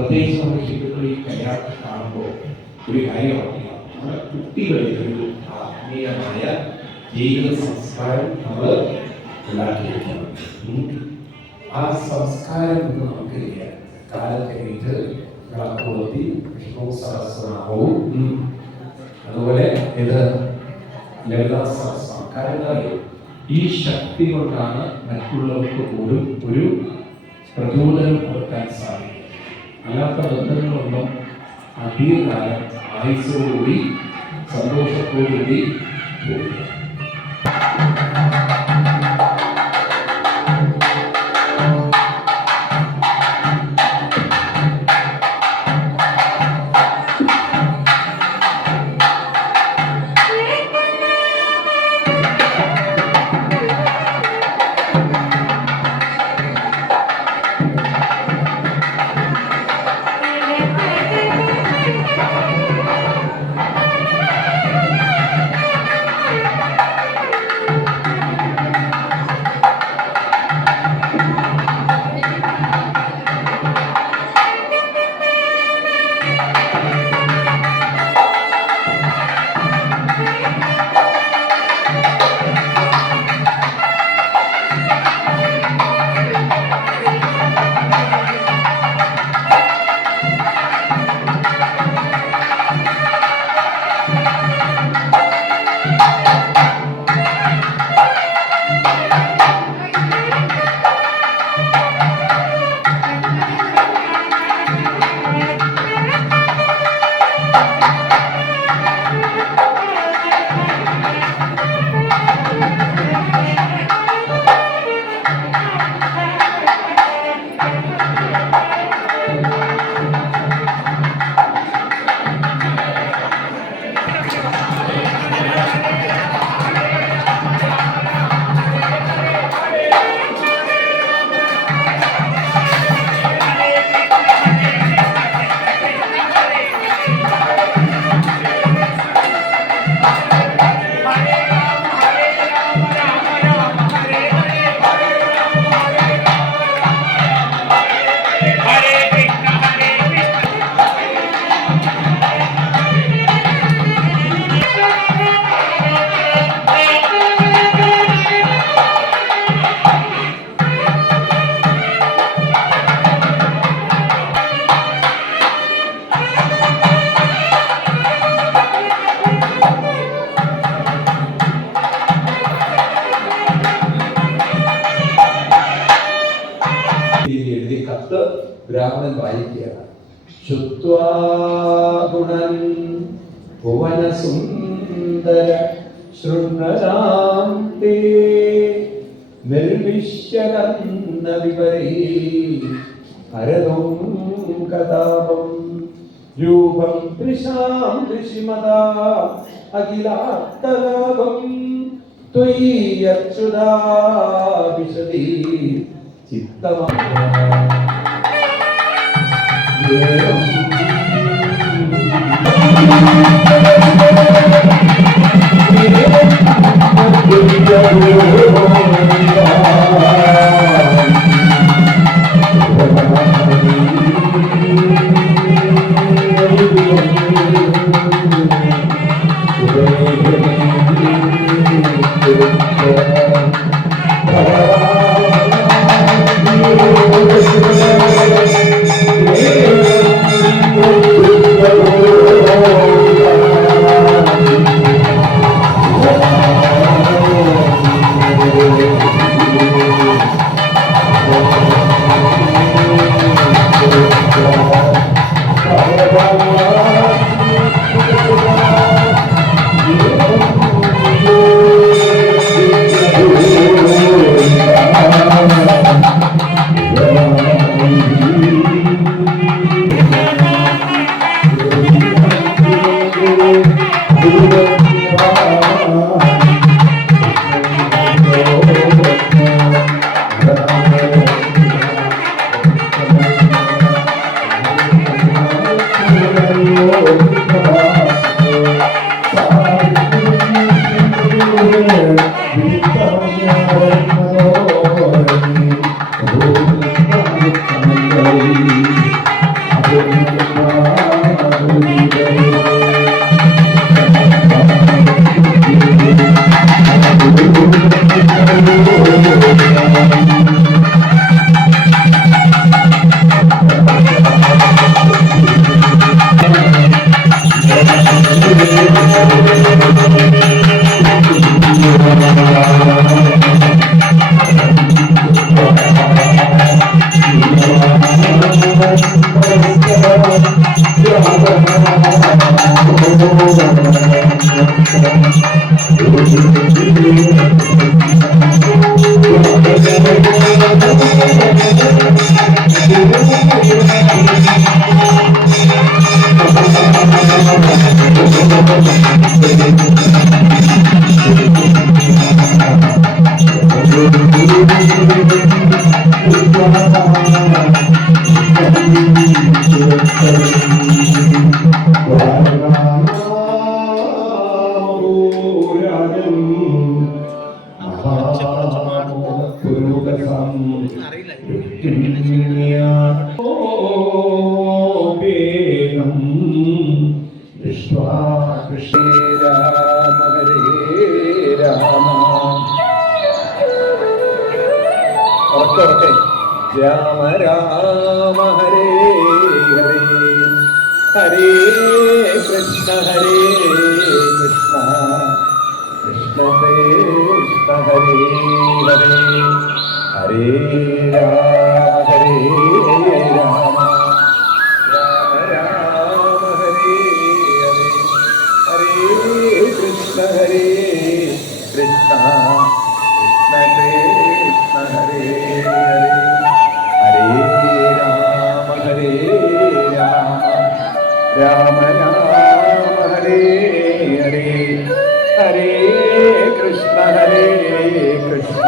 പ്രത്യേകിച്ച് നമ്മുടെ ഹിന്ദുക്കൾ ഈ കല്യാണം കാണുമ്പോൾ ഒരു കാര്യം അറിയാം, നമ്മുടെ കുട്ടികളിൽ ഒരു ആത്മീയമായ ജീവിത സംസ്കാരം നമ്മൾ ഉണ്ടാക്കിയിരിക്കണം. ആ സംസ്കാരം ഇന്ന് നമുക്കില്ല. കാലത്തേക്ക് വിളക്കുകൊളുത്തി വിഷ്ണു സഹസ്രനാമവും അതുപോലെ ഇത് ലളിതാ സഹസ്രം. കാരണം ഈ ശക്തി കൊണ്ടാണ് മറ്റുള്ളവർക്ക് പോലും ഒരു പ്രചോദനം കൊടുക്കാൻ സാധിക്കും. അല്ലാത്ത ബന്ധങ്ങളൊന്നും അധികകാലം ആയുസ്സോടുകൂടി സന്തോഷത്തോടുകൂടി പോകും. ബ്രാഹ്മണൻ വായിക്കുകയാണ്. ശുത്വാഗുണൻ ഭുവനസുന്ദര ശൃംഗരാം തേ നിർവിശ്യകന്ന വിപരീ ഹരദം കഥാപം രൂപം ത്രിശാം ഋഷിമതാ അഖിലാത്തലാഭം ത്വയി അച്യുതാ വിശദീ ചിത്തമാ രാമ രാമ ഹരേ ഹരേ ഹരേ കൃഷ്ണ കൃഷ്ണ കൃഷ്ണ ഹരേ ഹരേ ഹരേ രാമ രാമ രാമ രാമ ഹരേ ഹരേ ഹരേ കൃഷ്ണ കൃഷ്ണ കൃഷ്ണ ഹരേ ഹരേ ഹരേ രാമ രാമ ഹരേ ഹരേ ഹരേ കൃഷ്ണ കൃഷ്ണ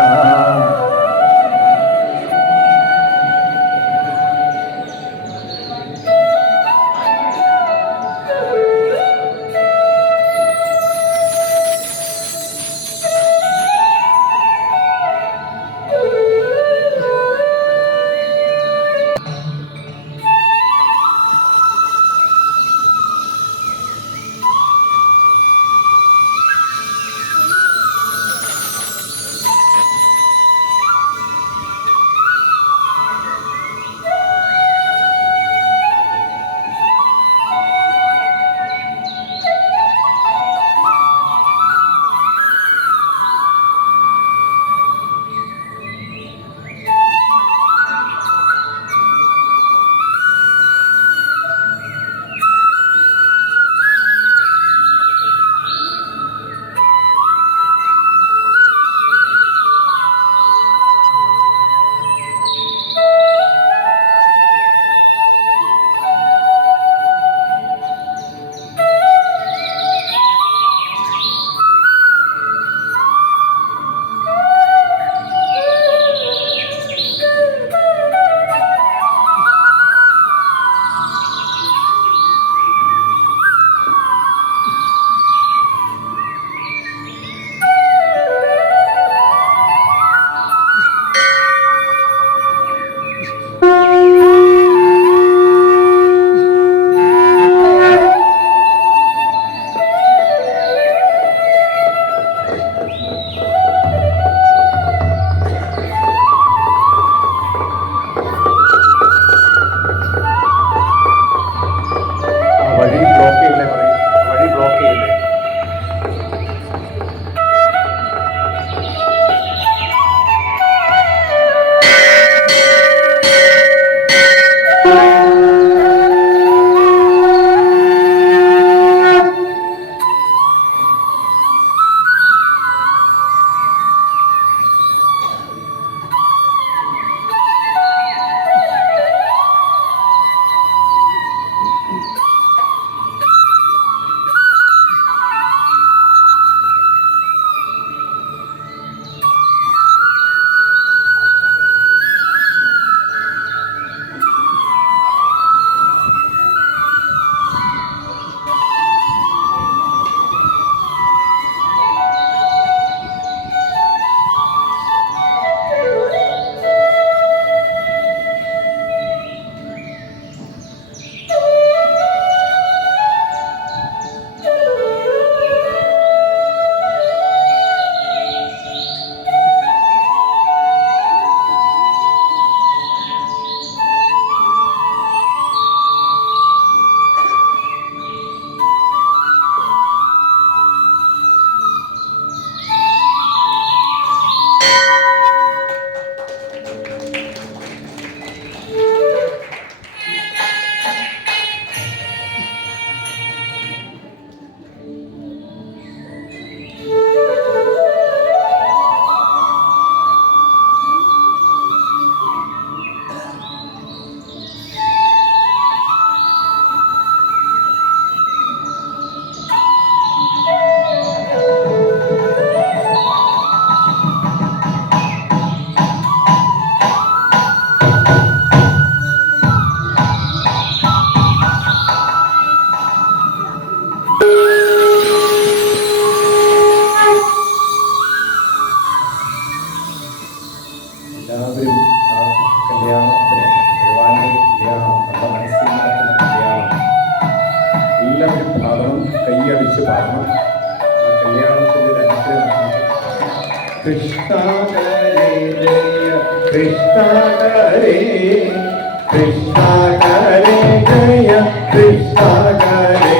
എല്ലാവരും ആ കല്യാണത്തിന് ഭഗവാന്റെ കല്യാണം നമ്മുടെ മനസ്സിൽ നടക്കുന്ന കല്യാണം എല്ലാവരും പാടണം, കൈയടിച്ച് പാടണം. ആ കല്യാണത്തിൻ്റെ ഒരു അനുഗ്രഹം. കൃഷ്ണ ഹരേ ജയ കൃഷ്ണ ഹരേ, കൃഷ്ണ ഹരേ ജയ കൃഷ്ണ ഹരേ,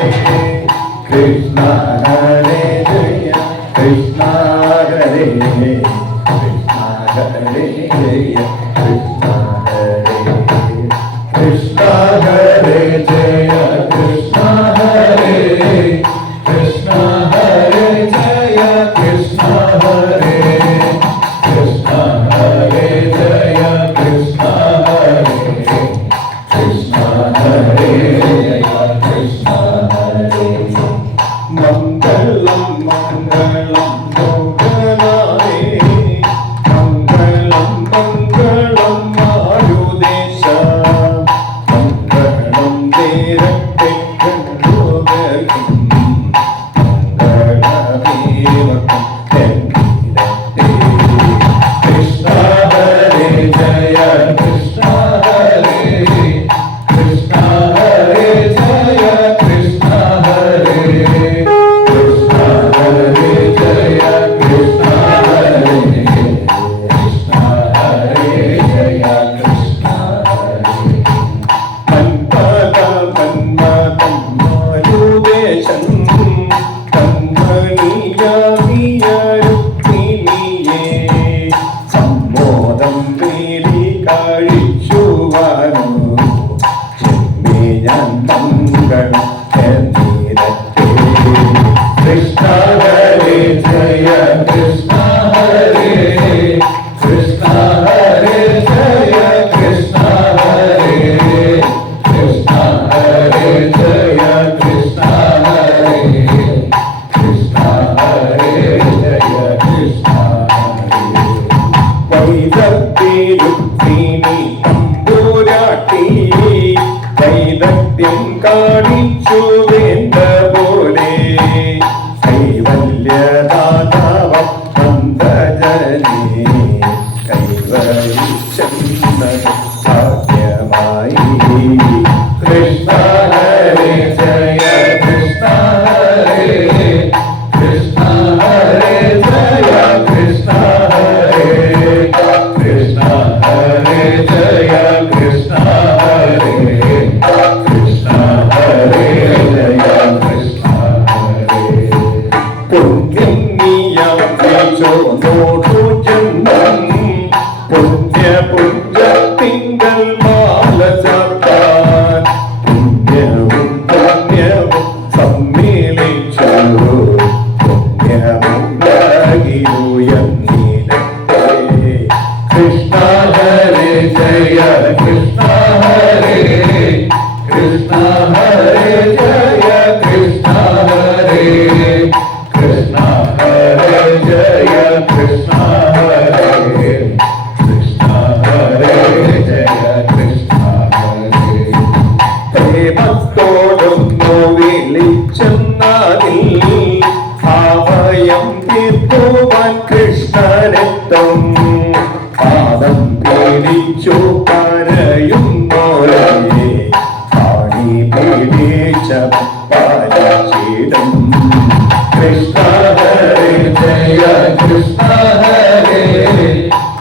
കൃഷ്ണ ഹരേ ജയ കൃഷ്ണ ഹരേ, കൃഷ്ണ ഹരേ ജയ കൃഷ്ണ ഹരേ, കൃഷ്ണ ഹരേ ജയ കൃഷ്ണ ഹരേ, കൃഷ്ണ ഹരേ ജയ കൃഷ്ണ ഹരേ, കൃഷ്ണ ഹരേ ജയ കൃഷ്ണ ഹരേ, കൃഷ്ണ ഹരേ ജയ കൃഷ്ണ ഹരേ. മംഗളം മംഗളം മോഹനായ, മംഗളം മംഗളം മാരുദേശ, മംഗളം നേരത്തെ കണ്ടുകൾക്കും, മംഗളമേവകം എന്നിടത്തെ. കൃഷ്ണ ഹരേ ജയ കൃഷ്ണ ഹരേ, കൃഷ്ണ ഹരേ ജയ കൃഷ്ണ ഹരേ, കൃഷ്ണ ഹരേ ജയ കൃഷ്ണ ഹരേ, കൃഷ്ണ ഹരേ ജയ കൃഷ്ണ ഹരേ. മന്മഥ മന്മഥൻ മാരുദേശൻ, കൺമണിയാമിയ രുക്മിണിയെ, സമ്മോദം നേടി കഴിച്ചുവാനോ, ചെമ്മേ ഞാൻ മംഗളം എന്നിടത്തെ. കൃഷ്ണ ഹരേ ജയ കൃഷ്ണ ഹരേ, കൃഷ്ണ ഹരേ ജയ കൃഷ്ണ ഹരേ, കൃഷ്ണ ഹരേ ജയ കൃഷ്ണ ഹരേ, കൃഷ്ണ ഹരേ ജയ കൃഷ്ണ ഹരേ. വൈദഗ്ധ്യ രുക്മിണി തമ്പുരാട്ടി, വൈദഗ്ധ്യം കാണിച്ചു വേണ്ട പോലെ, കൈവല്യദാതാവം നന്ദജനേ, കൈവരിച്ചെന്നത് ഭാഗ്യമായി. കൃഷ്ണ ഹരേ ജയ കൃഷ്ണ ഹരേ, കൃഷ്ണ ഹരേ ജയ കൃഷ്ണ ഹരേ, കൃഷ്ണ ഹരേ ജയ കൃഷ്ണ ഹരേ, കൃഷ്ണ ഹരേ ജയ കൃഷ്ണ ഹരേ. പുണ്യം നീയാച്ചോടു ജന്മം, പുണ്യ പുണ്യത്തിങ്കൽ മാല ചാർത്താൻ, പുണ്യവും പുണ്യവും സമ്മേളിച്ചു, പുണ്യമുണ്ടാകിലുയർന്നിടത്തെ. കൃഷ്ണ ഹരേ ജയ കൃഷ്ണ ഹരേ, കൃഷ്ണ ഹരേ ജയ കൃഷ്ണ ഹരേ, കൃഷ്ണ ഹരേ ജയ കൃഷ്ണ ഹരേ, കൃഷ്ണ ഹരേ ജയ കൃഷ്ണ ഹരേ. പ്രേമത്തോടൊന്നു വിളിച്ചെന്നാലിൽ ആഭയം തീർക്കുവാൻ കൃഷ്ണനെത്തും, പാദം പേടിച്ചു കരയുന്നോരേ, പാണി പേടിച്ച പാലിച്ചിടും. കൃഷ്ണ ഹരേ ജയ കൃഷ്ണ ഹരേ,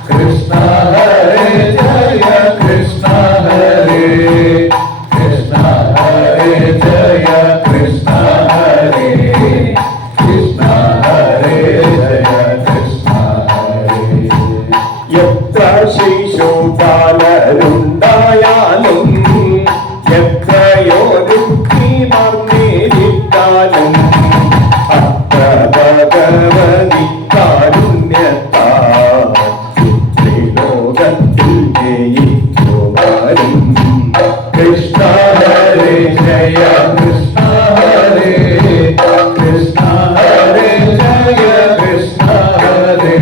കൃഷ്ണ ഹരേ ജയ കൃഷ്ണ ഹരേ, കൃഷ്ണ ഹരേ ജയ കൃഷ്ണ ഹരേ, കൃഷ്ണ ഹരേ ജയ കൃഷ്ണ ഹരേ. എത്ര ശിശുപാലരുണ്ടായാലും, എത്രയോ രുക്മിമാർ നേരിട്ടാലും, അത്ര ഭഗവതി കാരുണ്യത്താൽ ലോകത്തിൽ ജയിക്കുവാനും. കൃഷ്ണ ഹരേ ജയ കൃഷ്ണ ഹരേ, കൃഷ്ണ ഹരേ ജയ കൃഷ്ണ ഹരേ,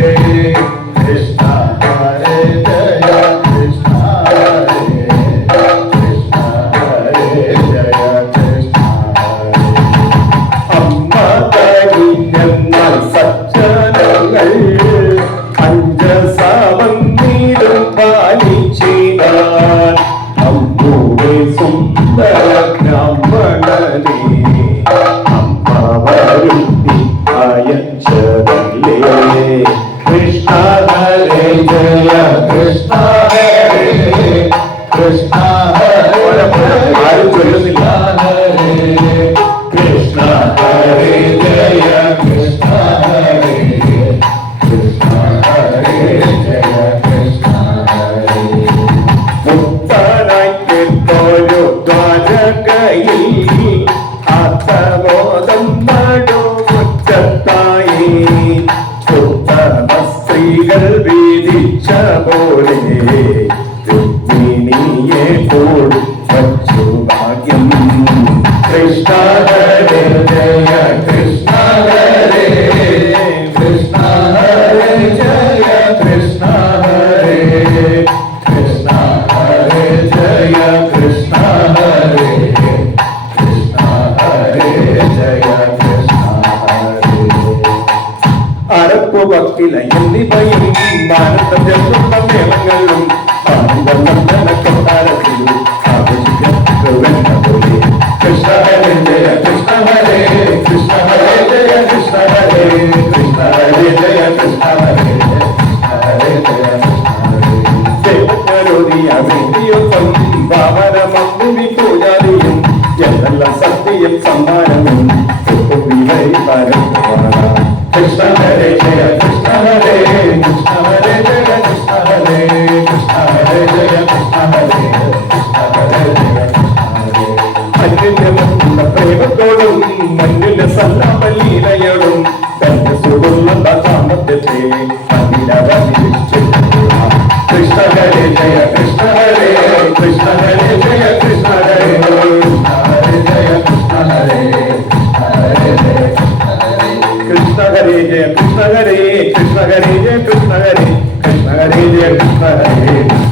കൃഷ്ണ ഹരേ ജയ കൃഷ്ണ ഹരേ, കൃഷ്ണ ഹരേ ജയ കൃഷ്ണ ഹരേ. അമ്മ കഴിഞ്ഞെന്നാൽ സജ്ജനങ്ങൾ അഞ്ജസ വന്നിടും പാലിച്ചിടാൻ നമ്മുടെ സുന്ദര ബ്രാഹ്മണനെ അമ്മ വരുത്തി അയച്ചതല്ലേ. കൃഷ്ണ ഹരേ ജയ കൃഷ്ണ ഹരേ കൃഷ്ണ ഹരേ ആരും ചൊല്ലുന്നില്ല. കൃഷ്ണ ഹരേ ജയ കൃഷ്ണ ഹരേ കൃഷ്ണ ഹരേ ജയ കൃഷ്ണ ഹരേ. മുക്തനായി കേട്ടൊരു ദ്വാരകയിൽ ആത്മബോധം നടുമുറ്റത്തായി ഉത്തമ സ്ത്രീകൾ വീതിച്ച പോലെ രുക്മിണിയെ പോൽ വച്ചു ഭാഗ്യം. കൃഷ്ണ ഹരേ ജയ കൃഷ്ണ ഹരേ കൃഷ്ണ ഹരേ ജയ കൃഷ്ണ ഹരേ കൃഷ്ണ ഹരേ ജയ കൃഷ്ണ ഹരേ കൃഷ്ണ ഹരേ ജയ കൃഷ്ണ ഹരേ. അരപ്പുവക്കില എന്നിവയും ഭാരതത്തിലുള്ള മേളങ്ങളും കൊട്ടാരത്തിലും ആവശ്യപ്പെടുന്ന പോലെ. കൃഷ്ണ ഹരേ ജയ കൃഷ്ണ ഹരേ കൃഷ്ണ ഹരേ ജയ കൃഷ്ണ ഹരേ കൃഷ്ണ ഹരേ ജയ കൃഷ്ണ ഹരേ കൃഷ്ണ ഹരേ ജയ കൃഷ്ണ ഹരേ. ദേവരോധിയ വേദിയൊപ്പം വാമനമന്ദിരി പൂജാരിയും എന്നെല്ലാം സത്യം സമ്മാനവും കൃഷ്ണ ഹരേ ജയ കൃഷ്ണ ഹരേ കൃഷ്ണ ഹരേ ജയ കൃഷ്ണ ഹരേ കൃഷ്ണ ഹരേ ജയ കൃഷ്ണ ഹരേ കൃഷ്ണ ഹരേ ജയ കൃഷ്ണ ഹരേ. മഞ്ഞിന്റെ പ്രേമത്തോടും മഞ്ഞിന്റെ സല്ലാപലീലയോടും തന്റെ സുഖമുള്ള സാമർത്ഥ്യത്തെ കൃഷ്ണ ഹരേ ജയ കൃഷ്ണ ഹരേ കൃഷ്ണ ഹരേ ജയ കൃഷ്ണ ഹരേ കൃഷ്ണ ഹരേ ജയ കൃഷ്ണ ഹരേ കൃഷ്ണ ഹരേ ജയ കൃഷ്ണ ഹരേ കൃഷ്ണ ഹരേ ജയ കൃഷ്ണ ഹരേ കൃഷ്ണ ഹരേ ജയ കൃഷ്ണ ഹരേ കൃഷ്ണ ഹരേ ജയ കൃഷ്ണ ഹരേ ജയ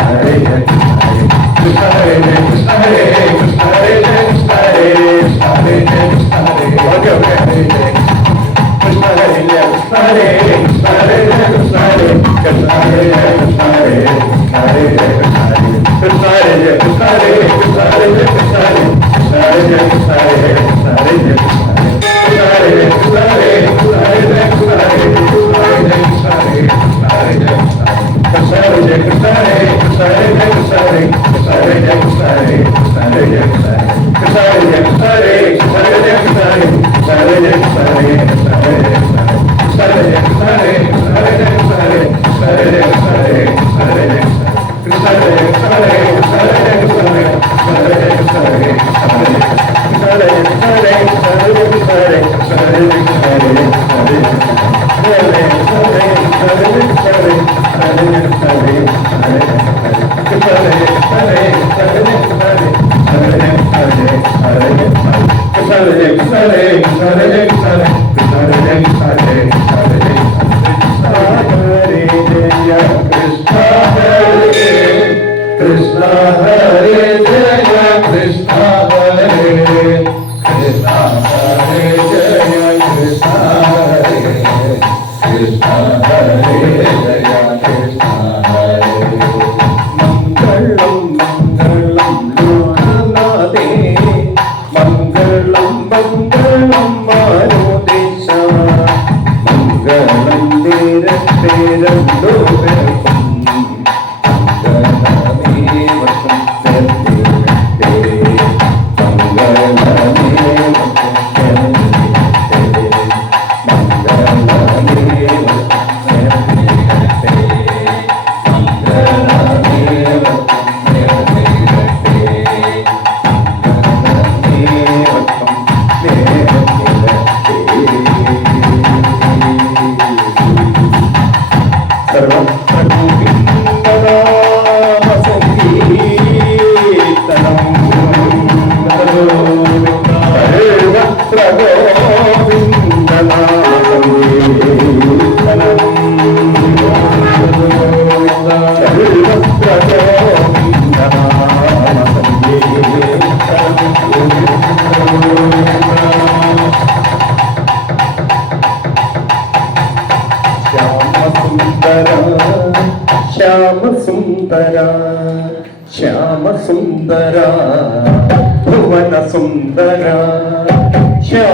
കൃഷ്ണ ഹരേ കൃഷ്ണ ഹരേ ജയ കൃഷ്ണ ഹരേ കൃഷ്ണ ഹരേ ജയ കൃഷ്ണ ഹരേ ഓക്കെ ഓക്കെ ഹരേ ജയ കൃഷ്ണ ഹരേ ജയ കൃഷ്ണ ഹരേ കൃഷ്ണ ഹരേ ജയ കൃഷ്ണ ഹരേ കൃഷ്ണ ഹരേ ജയ കൃഷ്ണ ഹരേ കൃഷ്ണ ഹരേ ജയ കൃഷ്ണ ഹരേ കൃഷ്ണ ഹരേ ജയ കൃഷ്ണ ഹരേ കൃഷ്ണ ഹരേ ജയ കൃഷ്ണ ഹരേ കൃഷ്ണ ഹരേ ജയ കൃഷ്ണ ഹരേ കൃഷ്ണ ഹരേ ജയ കൃഷ്ണ ശ്യാമ സുന്ദര ശ്യാമ സുന്ദര ഭുവന സുന്ദര ശ്യാമ